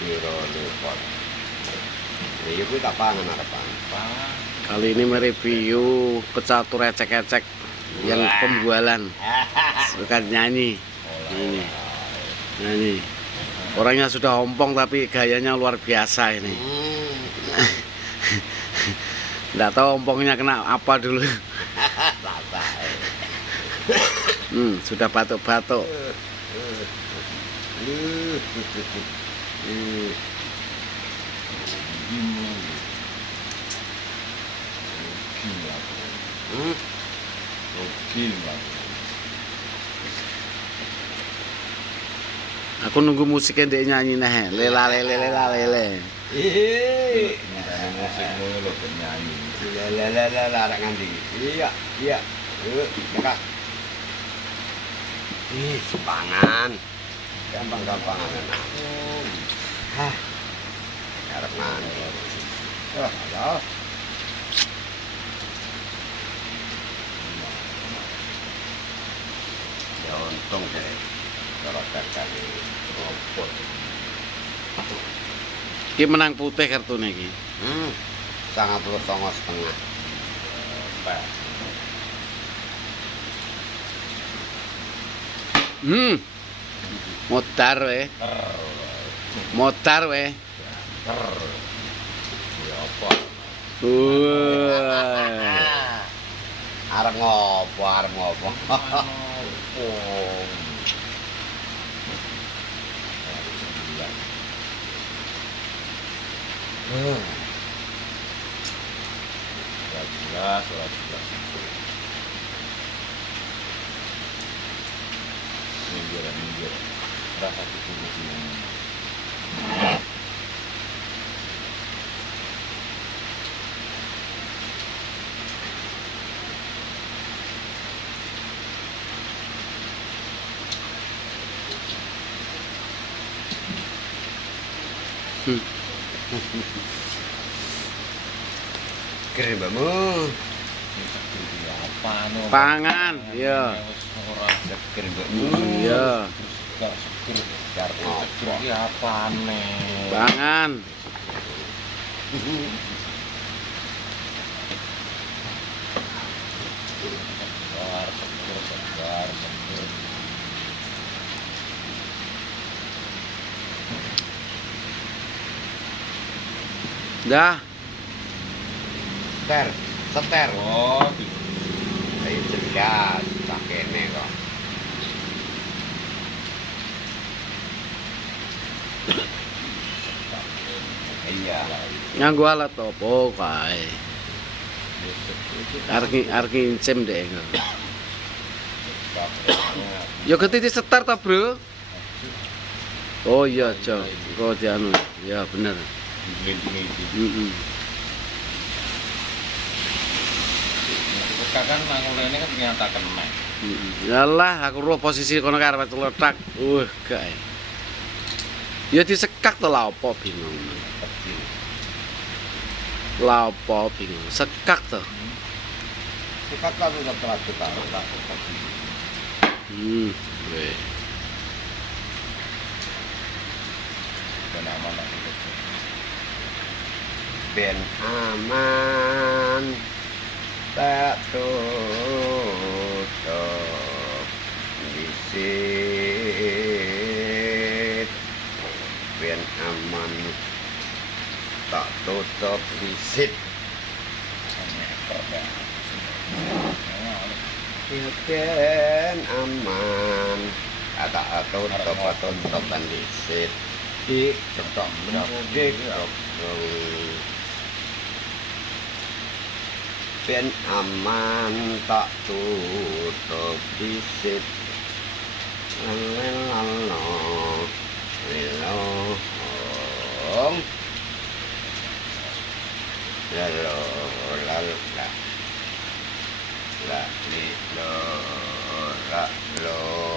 Piro lepot. Iya kuwi tak pangan arepan. Kali ini mereview pecatur ecek-ecek yang pembualan. Suka nyanyi. Ini. Nyanyi. Orangnya sudah ompong tapi gayanya luar biasa ini. Nggak tahu ompongnya kena apa dulu. Sudah batuk-batuk. Aku nunggu musiknya dia nyanyi nih, lela lele lela lele. Musik mulu lho penyanyi. Lela arek nganti. Iya. Kakak. Pangan. Gampang-gampangan enak. Hah. Arep mandi. Halo. Ya untung deh. Kalau kali robot. Ki menang putih kartunya ki. 99,5. Modar we. Modar we. Ya apa? Arep ngopo? Jelas. Minggir. Rasa dulu. Keren banget. Pangan, iya. Iya. Pangan. Dah. Seter. Oh, ayo cerdas, tak kene kok. Iya. Nganggo alat opo kae? Arki incem deh. Yo ketiti setar ta, Bro? Oh iya, Cok. Kok dianu. Ya bener. Kan mangulene kan ternyata kena. Yalah, aku roh posisi kono karep celotak. Gak. Ya disekak to lah opo bingung. Lah opo bingung. Sekak to. Sekak kan udah telat kita. Weh. Ben aman. Tak tutup disit ben aman tak tutup disit ben aman tak tutup disit di cetok ben aman tak tutup disit lelo la li lo